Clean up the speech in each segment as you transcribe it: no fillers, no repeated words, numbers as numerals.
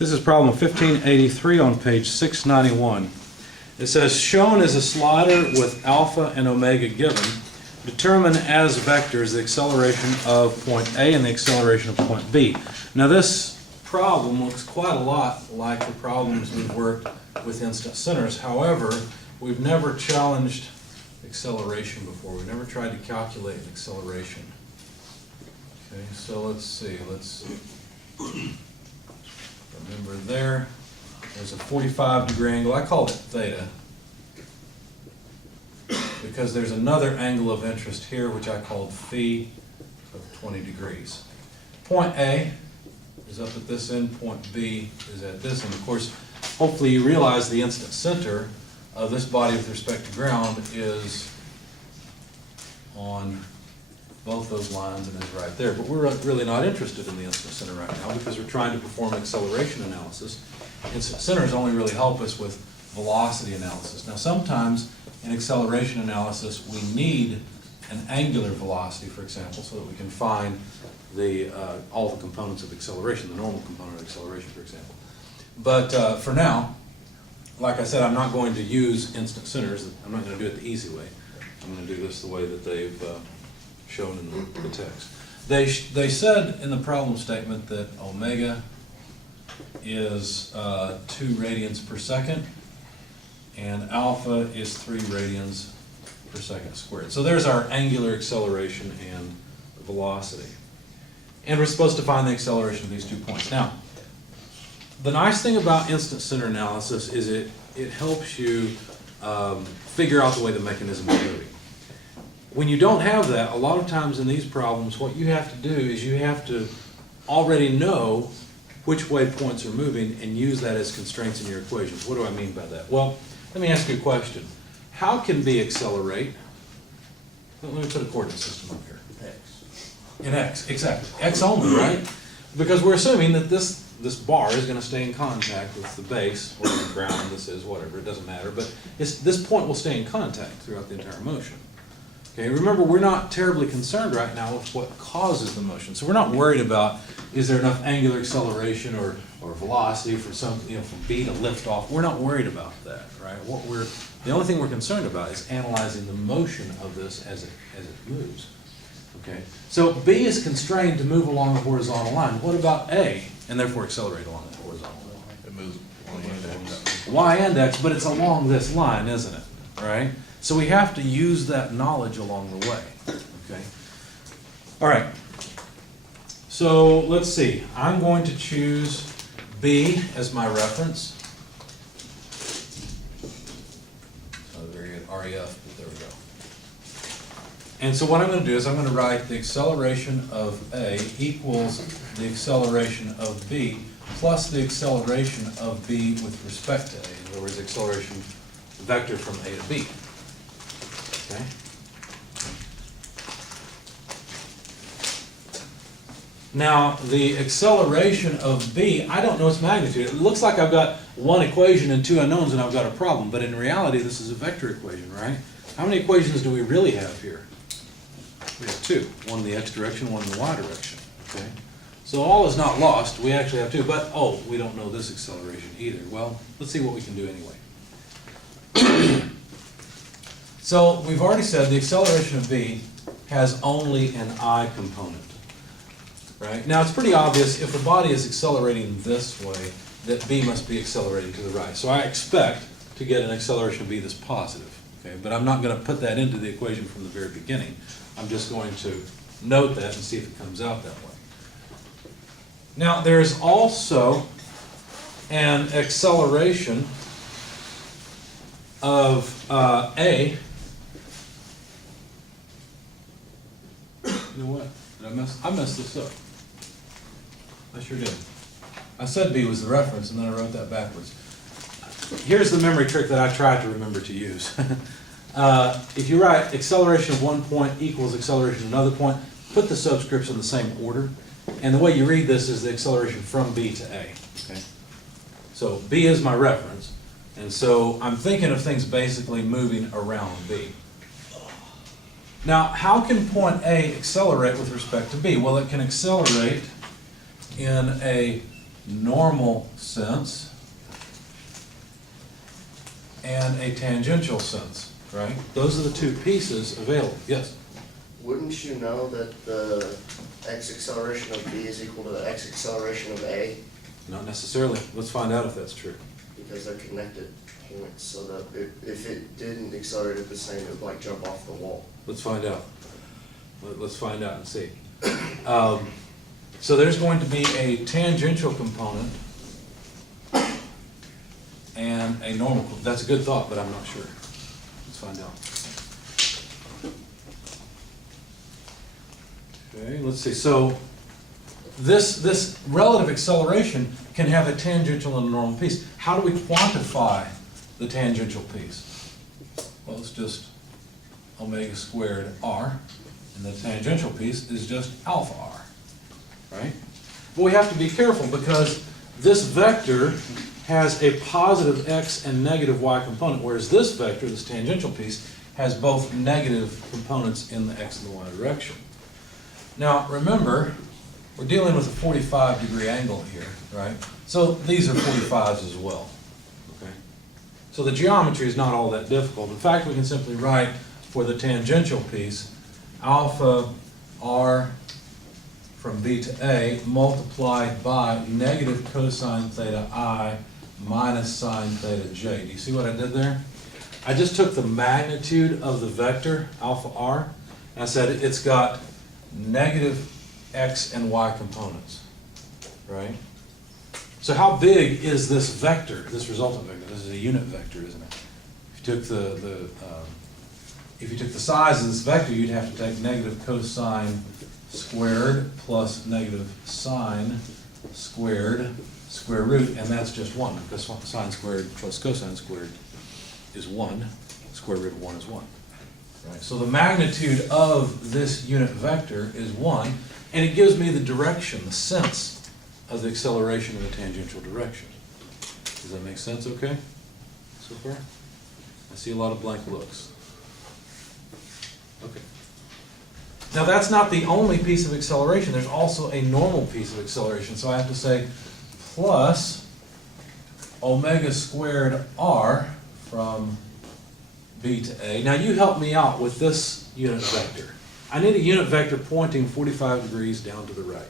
This is problem 1583 on page 691. It says, shown is a slider with alpha and omega given. Determine as vectors the acceleration of point A and the acceleration of point B. Now this problem looks quite a lot like the problems we've worked with instant centers. However, we've never challenged acceleration before. We've never tried to calculate an acceleration. Okay, so let's see. Let's remember there's a 45-degree angle. I called it theta because there's another angle of interest here which I called phi of 20 degrees. Point A is up at this end, point B is at this end. Of course, hopefully you realize the instant center of this body with respect to ground is on both those lines and is right there. But we're really not interested in the instant center right now because we're trying to perform acceleration analysis. Instant centers only really help us with velocity analysis. Now sometimes in acceleration analysis we need an angular velocity, for example, so that we can find all the components of acceleration, the normal component of acceleration, for example. But for now, like I said, I'm not going to use instant centers. I'm not going to do it the easy way. I'm going to do this the way that they've shown in the text. They said in the problem statement that omega is 2 radians per second and alpha is 3 radians per second squared. So there's our angular acceleration and velocity. And we're supposed to find the acceleration of these 2 points. Now, the nice thing about instant center analysis is it helps you figure out the way the mechanism is moving. When you don't have that, a lot of times in these problems, what you have to do is you have to already know which way points are moving and use that as constraints in your equations. What do I mean by that? Well, let me ask you a question. How can B accelerate? Let me put a coordinate system up here. X. In X, exactly. X only, right? Because we're assuming that this bar is going to stay in contact with the base, or the ground this is, whatever, it doesn't matter. But this point will stay in contact throughout the entire motion. Okay, remember, we're not terribly concerned right now with what causes the motion. So we're not worried about, is there enough angular acceleration or velocity for for B to lift off. We're not worried about that, right? The only thing we're concerned about is analyzing the motion of this as it moves. Okay, so B is constrained to move along the horizontal line. What about A? And therefore accelerate along the horizontal line. It moves Y and X. Y and X, but it's along this line, isn't it? Right? So we have to use that knowledge along the way. Okay. All right. So let's see. I'm going to choose B as my reference. Oh, very good. REF, but there we go. And so what I'm going to do is I'm going to write the acceleration of A equals the acceleration of B plus the acceleration of B with respect to A. In other words, acceleration vector from A to B. Okay. Now, the acceleration of B, I don't know its magnitude. It looks like I've got one equation and 2 unknowns and I've got a problem, but in reality this is a vector equation, right? How many equations do we really have here? We have 2. One in the x direction, one in the y direction. Okay. So all is not lost. We actually have 2, but we don't know this acceleration either. Well, let's see what we can do anyway. So we've already said the acceleration of B has only an I component. Right? Now it's pretty obvious if the body is accelerating this way that B must be accelerating to the right. So I expect to get an acceleration of B that's positive. Okay? But I'm not going to put that into the equation from the very beginning. I'm just going to note that and see if it comes out that way. Now there's also an acceleration of A. You know what? I messed this up. I sure did. I said B was the reference, and then I wrote that backwards. Here's the memory trick that I tried to remember to use. If you write acceleration of one point equals acceleration of another point, put the subscripts in the same order. And the way you read this is the acceleration from B to A. Okay? So B is my reference, and so I'm thinking of things basically moving around B. Now, how can point A accelerate with respect to B? Well, it can accelerate in a normal sense and a tangential sense, right? Those are the two pieces available. Yes? Wouldn't you know that the x acceleration of b is equal to the x acceleration of a? Not necessarily. Let's find out if that's true. Because they're connected points, so that if it didn't accelerate at the same, it would like jump off the wall. Let's find out. Let's find out and see. So there's going to be a tangential component and a normal. That's a good thought, but I'm not sure. Let's find out. Okay, let's see. So this relative acceleration can have a tangential and a normal piece. How do we quantify the tangential piece? Well, it's just omega squared r, and the tangential piece is just alpha r, right? But we have to be careful because this vector has a positive x and negative y component, whereas this vector, this tangential piece, has both negative components in the x and the y direction. Now, remember, we're dealing with a 45-degree angle here, right? So these are 45s as well, okay? So the geometry is not all that difficult. In fact, we can simply write for the tangential piece, alpha r from b to a multiplied by negative cosine theta I minus sine theta j. Do you see what I did there? I just took the magnitude of the vector, alpha r, and I said it's got negative x and y components, right? So how big is this vector, this resultant vector? This is a unit vector, isn't it? If you took the size of this vector, you'd have to take negative cosine squared plus negative sine squared square root, and that's just 1, because sine squared plus cosine squared is 1, square root of 1 is 1. Right? So the magnitude of this unit vector is 1, and it gives me the direction, the sense of the acceleration in the tangential direction. Does that make sense okay so far? I see a lot of blank looks. Okay. Now that's not the only piece of acceleration. There's also a normal piece of acceleration. So I have to say plus omega squared r from b to a. Now you help me out with this unit vector. I need a unit vector pointing 45 degrees down to the right.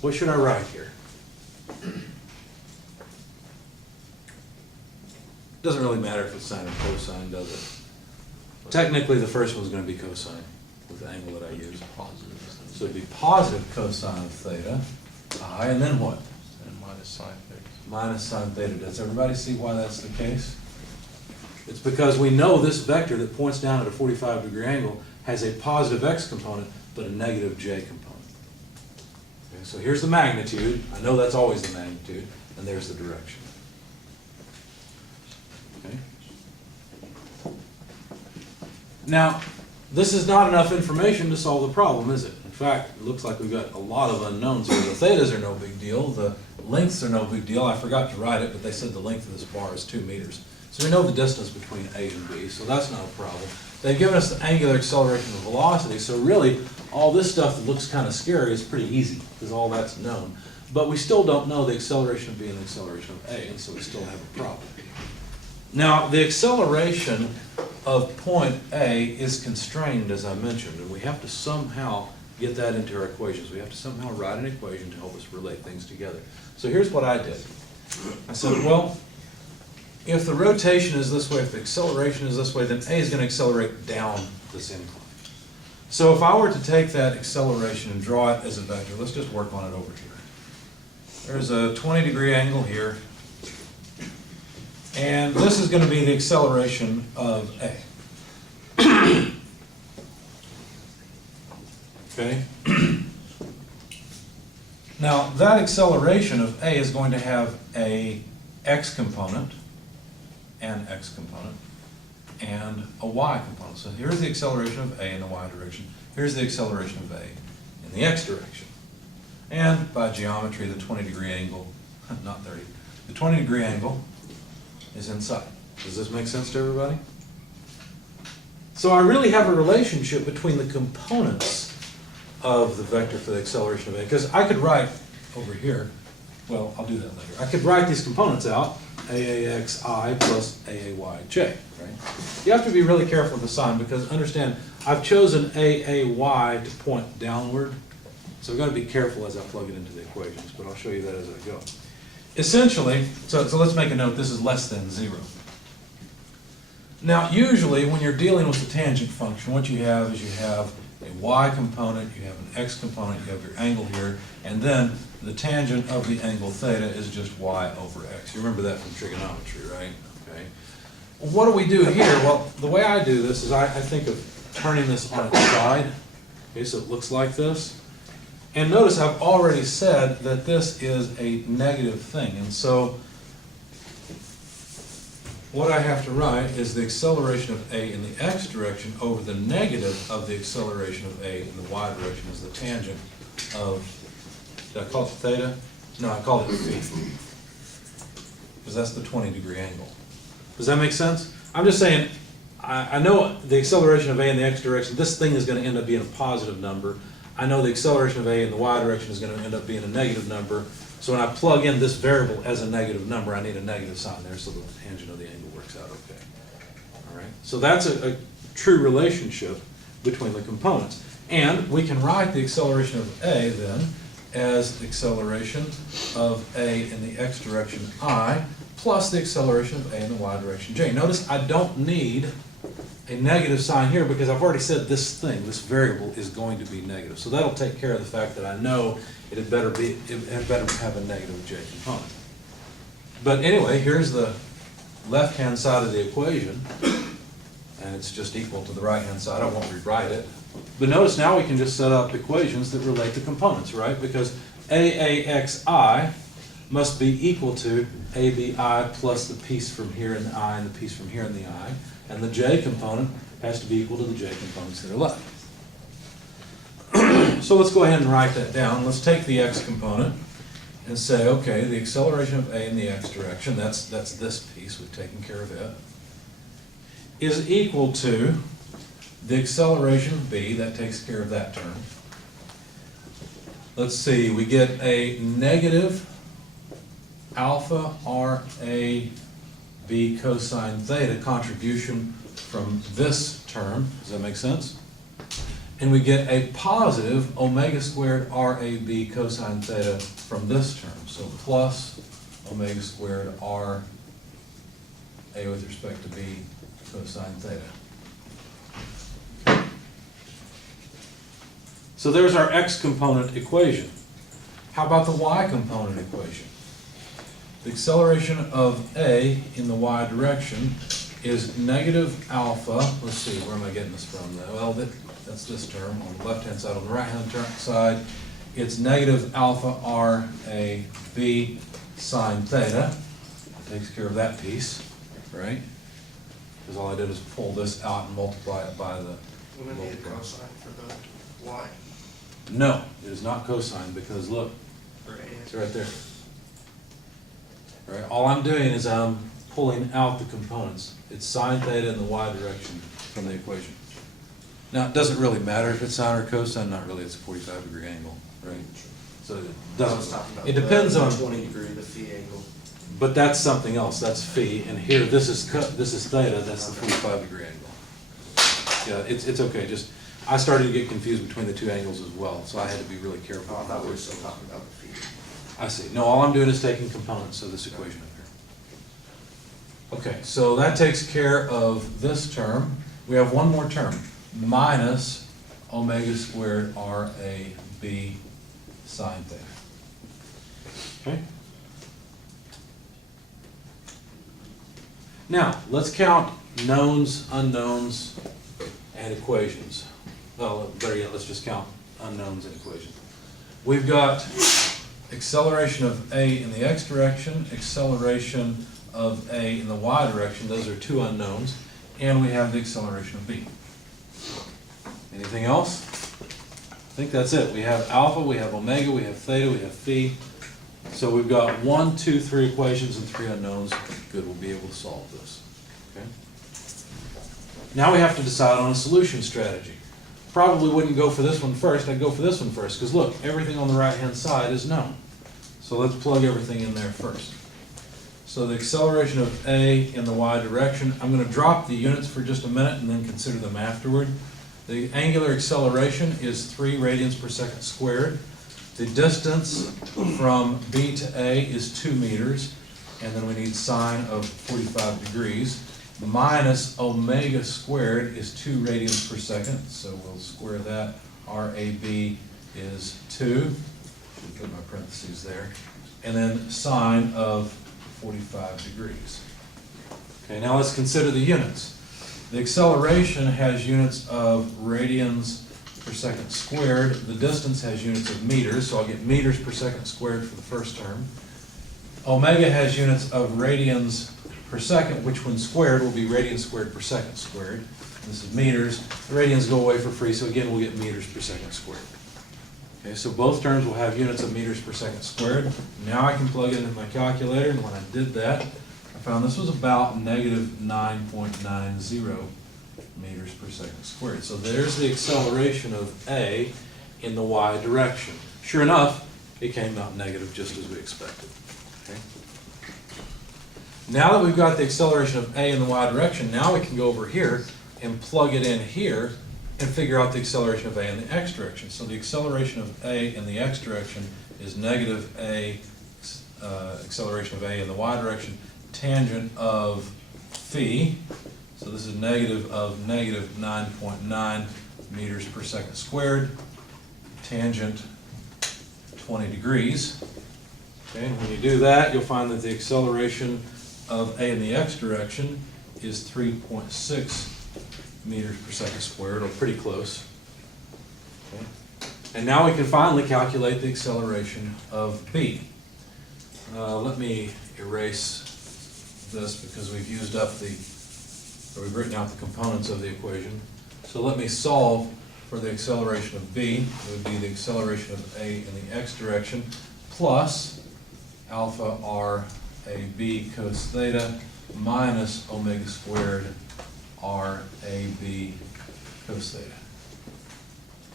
What should I write here? Doesn't really matter if it's sine or cosine, does it? Technically, the first one's going to be cosine with the angle that I use. So it'd be positive cosine of theta I, and then what? And minus sine theta. Minus sine theta. Does everybody see why that's the case? It's because we know this vector that points down at a 45-degree angle has a positive x component, but a negative j component. Okay, so here's the magnitude. I know that's always the magnitude, and there's the direction. Okay. Now, this is not enough information to solve the problem, is it? In fact, it looks like we've got a lot of unknowns here. The thetas are no big deal. The lengths are no big deal. I forgot to write it, but they said the length of this bar is 2 meters. So we know the distance between A and B, so that's not a problem. They've given us the angular acceleration and velocity, so really all this stuff that looks kind of scary is pretty easy, because all that's known. But we still don't know the acceleration of B and the acceleration of A, and so we still have a problem. Now, the acceleration of point A is constrained, as I mentioned, and we have to somehow get that into our equations. We have to somehow write an equation to help us relate things together. So here's what I did. I said, well, if the rotation is this way, if the acceleration is this way, then A is going to accelerate down this incline. So if I were to take that acceleration and draw it as a vector, let's just work on it over here. There's a 20-degree angle here, and this is going to be the acceleration of A. Okay? Now, that acceleration of A is going to have a x component, an x component, and a y component. So here's the acceleration of A in the y direction. Here's the acceleration of A in the x direction. And by geometry, the 20-degree angle, not 30, the 20-degree angle is inside. Does this make sense to everybody? So I really have a relationship between the components of the vector for the acceleration of A, because I could write over here well, I'll do that later. I could write these components out, AAXI plus AAYJ, right? You have to be really careful with the sign because understand, I've chosen AAY to point downward, so I've got to be careful as I plug it into the equations, but I'll show you that as I go. Essentially, so let's make a note, this is less than 0. Now, usually when you're dealing with the tangent function, what you have is you have a y component, you have an x component, you have your angle here, and then the tangent of the angle theta is just y over x. You remember that from trigonometry, right? Okay. What do we do here? Well, the way I do this is I think of turning this on its side. Okay, so it looks like this. And notice I've already said that this is a negative thing, and so what I have to write is the acceleration of A in the x direction over the negative of the acceleration of A in the y direction is the tangent of, did I call it theta? No, I called it phi. Because that's the 20-degree angle. Does that make sense? I'm just saying, I know the acceleration of A in the x direction, this thing is going to end up being a positive number. I know the acceleration of A in the y direction is going to end up being a negative number. So when I plug in this variable as a negative number, I need a negative sign there so the tangent of the angle works out okay. All right. So that's a true relationship between the components. And we can write the acceleration of A then as the acceleration of A in the x direction I plus the acceleration of A in the y direction j. Notice I don't need a negative sign here because I've already said this thing, this variable, is going to be negative. So that'll take care of the fact that I know it had better have a negative j component. But anyway, here's the left-hand side of the equation, and it's just equal to the right-hand side. I won't rewrite it. But notice now we can just set up equations that relate to components, right? Because AAXI must be equal to ABI plus the piece from here in the I and the piece from here in the I. And the j component has to be equal to the j components that are left. So let's go ahead and write that down. Let's take the x component and say, okay, the acceleration of A in the x direction, that's this piece, we've taken care of it, is equal to the acceleration of B, that takes care of that term. Let's see, we get a negative alpha RA B cosine theta contribution from this term. Does that make sense? And we get a positive omega squared RAB cosine theta from this term. So plus omega squared RA with respect to B cosine theta. So there's our x component equation. How about the y component equation? The acceleration of A in the y direction is negative alpha. Let's see, where am I getting this from? Well, that's this term on the left-hand side. On the right-hand side, it's negative alpha RAB sine theta. That takes care of that piece, right? Because all I did is pull this out and multiply it by the... We're going to need a cosine for the y. No, it is not cosine because look, For A. it's right there. Right? All I'm doing is I'm pulling out the components. It's sine theta in the y direction from the equation. Now, it doesn't really matter if it's sine or cosine, not really, it's a 45-degree angle, right? So it doesn't, it depends on, 20 degree, the phi angle. but that's something else, that's phi, and here, this is theta, that's the 45-degree angle. Yeah, it's okay, just, I started to get confused between the two angles as well, so I had to be really careful. Oh, I thought we were still talking about the phi. I see. No, all I'm doing is taking components of this equation up here. Okay, so that takes care of this term. We have one more term, minus omega squared RAB sine theta. Okay? Now, let's count knowns, unknowns, and equations. Well, better yet, let's just count unknowns and equations. We've got acceleration of A in the x direction, acceleration of A in the y direction, those are two unknowns, and we have the acceleration of B. Anything else? I think that's it. We have alpha, we have omega, we have theta, we have phi. So we've got 1, 2, 3 equations and 3 unknowns. Good, we'll be able to solve this. Okay. Now we have to decide on a solution strategy. Probably wouldn't go for this one first, I'd go for this one first, because look, everything on the right-hand side is known. So let's plug everything in there first. So the acceleration of A in the y direction, I'm going to drop the units for just a minute and then consider them afterward. The angular acceleration is 3 radians per second squared. The distance from B to A is 2 meters, and then we need sine of 45 degrees. Minus omega squared is 2 radians per second, so we'll square that. RAB is 2. Should put my parentheses there. And then sine of 45 degrees. Okay, now let's consider the units. The acceleration has units of radians per second squared. The distance has units of meters, so I'll get meters per second squared for the first term. Omega has units of radians per second, which when squared will be radians squared per second squared. This is meters. The radians go away for free, so again we'll get meters per second squared. Okay, so both terms will have units of meters per second squared. Now I can plug it into my calculator, and when I did that, I found this was about negative 9.90 meters per second squared. So there's the acceleration of A in the y direction. Sure enough, it came out negative just as we expected. Okay. Now that we've got the acceleration of A in the y direction, now we can go over here and plug it in here and figure out the acceleration of A in the x direction. So the acceleration of A in the x direction is negative A, acceleration of A in the y direction, tangent of phi. So this is negative of negative 9.9 meters per second squared, tangent 20 degrees. Okay, and when you do that, you'll find that the acceleration of A in the x direction is 3.6 meters per second squared, or pretty close. Okay. And now we can finally calculate the acceleration of B. Let me erase this because we've used up we've written out the components of the equation. So let me solve for the acceleration of B. It would be the acceleration of A in the x direction plus alpha R A B cos theta minus omega squared R A B cos theta.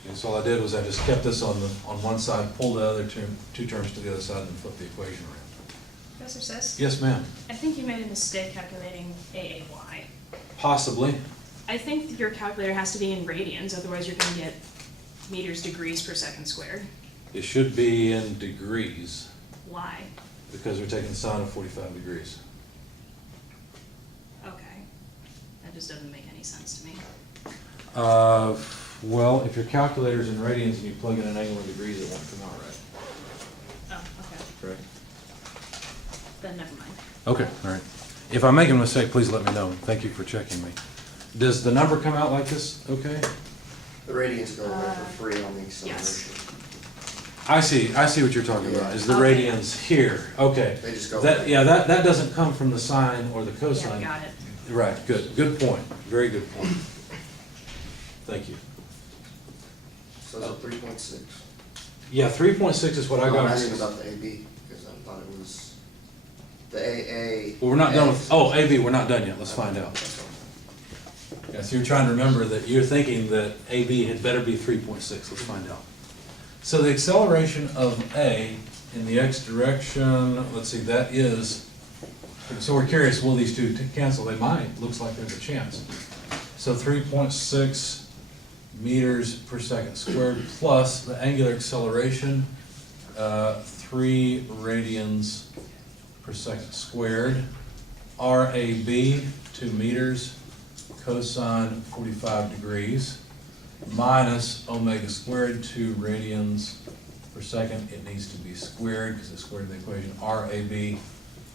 Okay, so all I did was I just kept this on one side, pulled the other two terms to the other side, and flipped the equation around. Professor Sis? Yes, ma'am. I think you made a mistake calculating AAY. Possibly. I think your calculator has to be in radians, otherwise you're going to get meters degrees per second squared. It should be in degrees Why? because we're taking sine of 45 degrees. Okay. That just doesn't make any sense to me. Well, if your calculator's in radians and you plug in an angle in degrees, it won't come out right. Oh, okay. Correct? Then never mind. Okay, all right. If I make a mistake, please let me know. Thank you for checking me. Does the number come out like this? Okay. The radians go away for free on the acceleration. I see what you're talking about, is the Okay. radians here. Okay. They just go That, away. yeah, that doesn't come from the sine or the Yeah, cosine. got it. Right, good point. Very good point. Thank you. So it's a 3.6. Yeah, 3.6 is what I I'm got. asking about the AB, because I thought it was the AA. Well, we're not done with, oh, AB, we're not done yet. Let's find out. Yeah, so you're trying to remember that you're thinking that AB had better be 3.6. Let's find out. So the acceleration of A in the x direction, let's see, that is, so we're curious, will these two cancel? They might. Looks like there's a chance. So 3.6 meters per second squared plus the angular acceleration, 3 radians per second squared. RAB, 2 meters, cosine 45 degrees, minus omega squared, 2 radians per second. It needs to be squared because it's squared in the equation. RAB,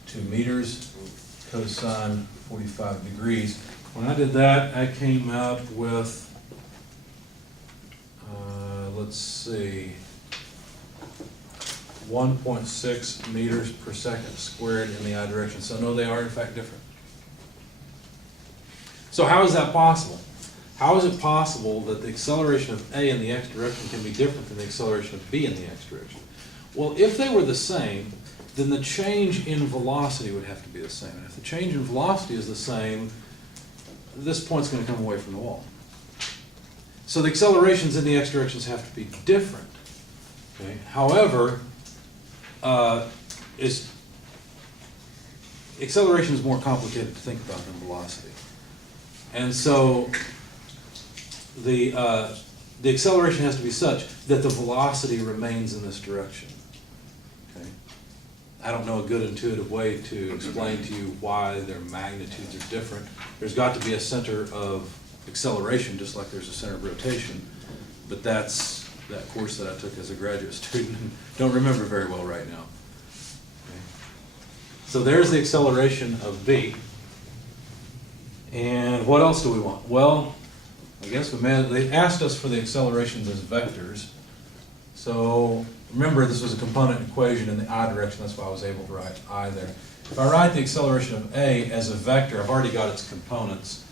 2 meters, cosine 45 degrees. When I did that, I came up with, let's see, 1.6 meters per second squared in the I direction. So no, they are in fact different. So how is that possible? How is it possible that the acceleration of A in the x direction can be different than the acceleration of B in the x direction? Well, if they were the same, then the change in velocity would have to be the same. And if the change in velocity is the same, this point's going to come away from the wall. So the accelerations in the x directions have to be different. Okay? However, is, acceleration is more complicated to think about than velocity. And so the acceleration has to be such that the velocity remains in this direction. Okay? I don't know a good intuitive way to explain to you why their magnitudes are different. There's got to be a center of acceleration, just like there's a center of rotation, but that's that course that I took as a graduate student and don't remember very well right now. Okay. So there's the acceleration of v. And what else do we want? Well, I guess they asked us for the accelerations as vectors. So remember, this was a component equation in the I direction, that's why I was able to write I there. If I write the acceleration of A as a vector, I've already got its components.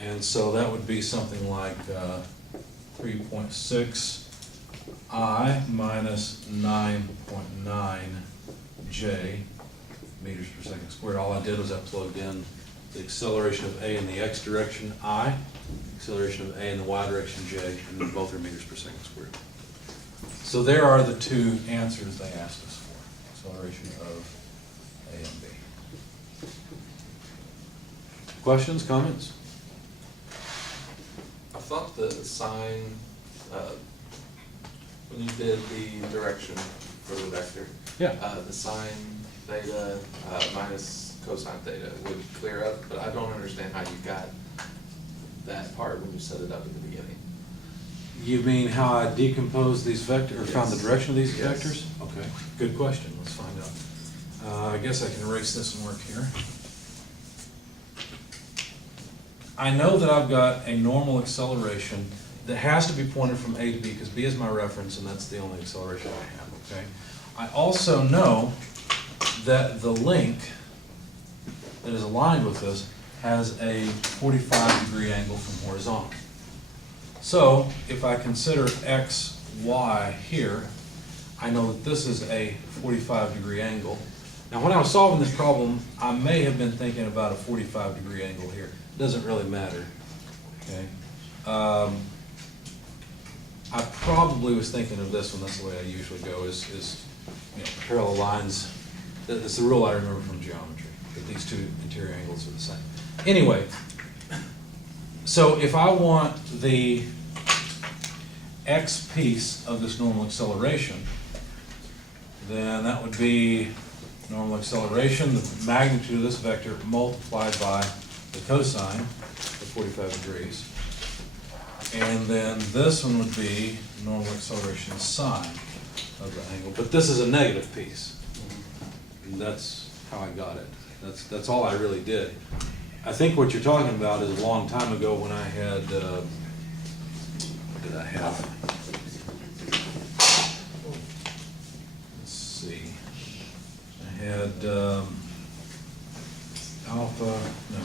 And so that would be something like 3.6 I minus 9.9 J meters per second squared. All I did was I plugged in the acceleration of A in the X direction, I, acceleration of A in the Y direction, J, and both are meters per second squared. So there are the two answers they asked us for, acceleration of A and B. Questions, comments? I thought the sign, when you did the direction for the vector, Yeah. the sine theta minus cosine theta would clear up, but I don't understand how you got that part when you set it up at the beginning. You mean how I decompose these vectors, or found the Yes. direction of these Yes. vectors? Okay, good question, let's find out. I guess I can erase this and work here. I know that I've got a normal acceleration that has to be pointed from A to B, because B is my reference, and that's the only acceleration I have, okay? I also know that the link that is aligned with this has a 45-degree angle from horizontal. So if I consider x, y here, I know that this is a 45-degree angle. Now when I was solving this problem, I may have been thinking about a 45-degree angle here. It doesn't really matter, okay? I probably was thinking of this one, that's the way I usually go, is you know, parallel lines. That's the rule I remember from geometry, that these two interior angles are the same. Anyway, so if I want the x piece of this normal acceleration, then that would be normal acceleration, the magnitude of this vector multiplied by the cosine of 45 degrees. And then this one would be normal acceleration sine of the angle. But this is a negative piece. And that's how I got it. That's all I really did. I think what you're talking about is a long time ago when I had, what did I have? Let's see. I had alpha, no.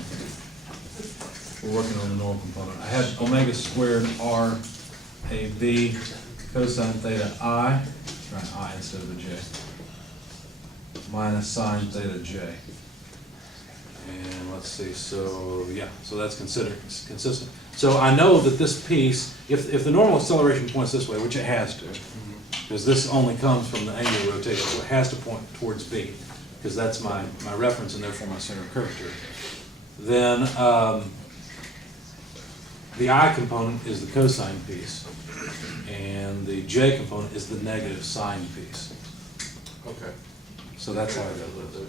We're working on the normal component. I had omega squared R A B cosine theta I, trying I instead of a J, minus sine theta J. And let's see, so yeah, so that's consistent. So I know that this piece, if the normal acceleration points this way, which it has to, because this only comes from the angular rotation, so it has to point towards B, because that's my reference and therefore my center of curvature. Then the I component is the cosine piece, and the J component is the negative sine piece. Okay. So that's how I got those.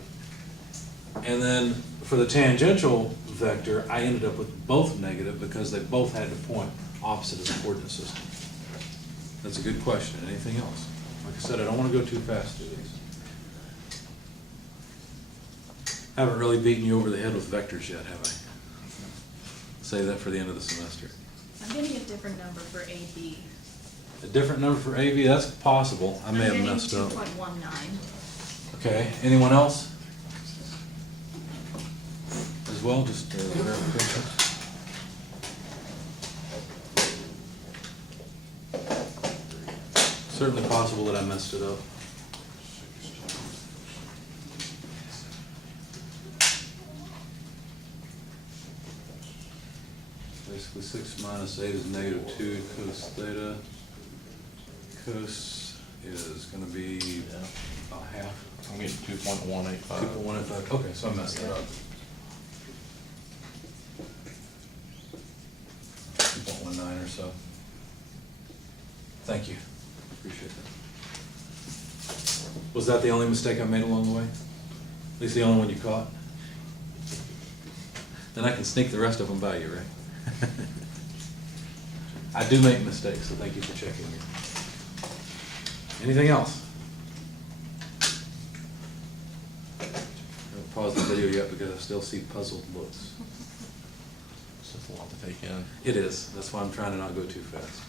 And then for the tangential vector, I ended up with both negative because they both had to point opposite of the coordinate system. That's a good question. Anything else? Like I said, I don't want to go too fast through these. Haven't really beaten you over the head with vectors yet, have I? Save that for the end of the semester. I'm getting a different number for AB. A different number for AV? That's possible. I may have messed up. I'm getting 2.19. Okay, anyone else? As well, just verification. Certainly possible that I messed it up. Basically 6 minus 8 is negative 2 cos theta. Cos is going to be about half. I'm getting 2.185. 2.185, okay, so I messed that up. 2.19 or so. Thank you, appreciate that. Was that the only mistake I made along the way? At least the only one you caught? Then I can sneak the rest of them by you, right? I do make mistakes, so thank you for checking me. Anything else? I'll pause the video yet because I still see puzzled looks. It's just a lot to take in. It is, that's why I'm trying to not go too fast.